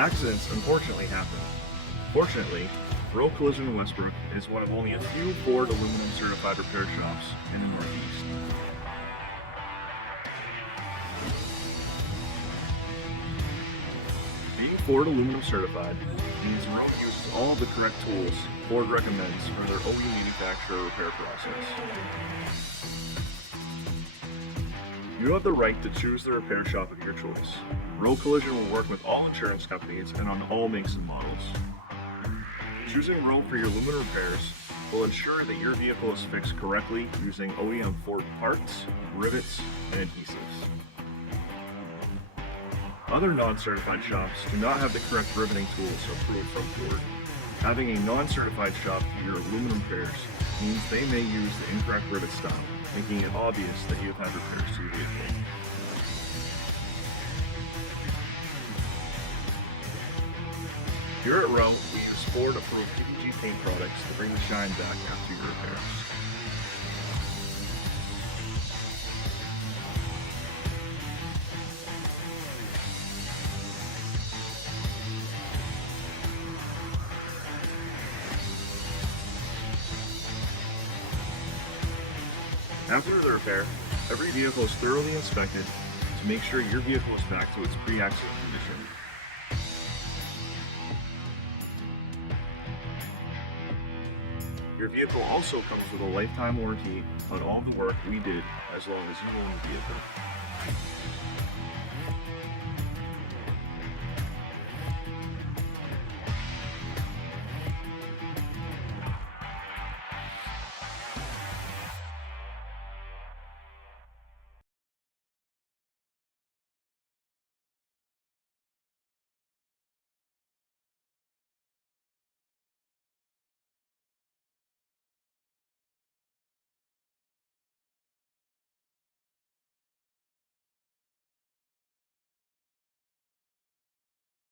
Accidents unfortunately happen. Fortunately, Rowe Collision in Westbrook is one of only a few Ford aluminum certified repair shops in the Northeast. Being Ford aluminum certified means Rowe uses all of the correct tools Ford recommends for their OE manufacturer repair process. You have the right to choose the repair shop of your choice. Rowe Collision will work with all insurance companies and on all makes and models. Choosing Rowe for your aluminum repairs will ensure that your vehicle is fixed correctly using OEM Ford parts, rivets, and adhesives. Other non-certified shops do not have the correct riveting tools approved from Ford. Having a non-certified shop do your aluminum repairs means they may use the incorrect rivet style, making it obvious that you have had repairs to your vehicle. Here at Rowe, we use Ford-approved PPG paint products to bring the shine back after your repairs. After the repair, every vehicle is thoroughly inspected to make sure your vehicle is back to its pre-accident condition. Your vehicle also comes with a lifetime warranty on all the work we did as long as you own the vehicle.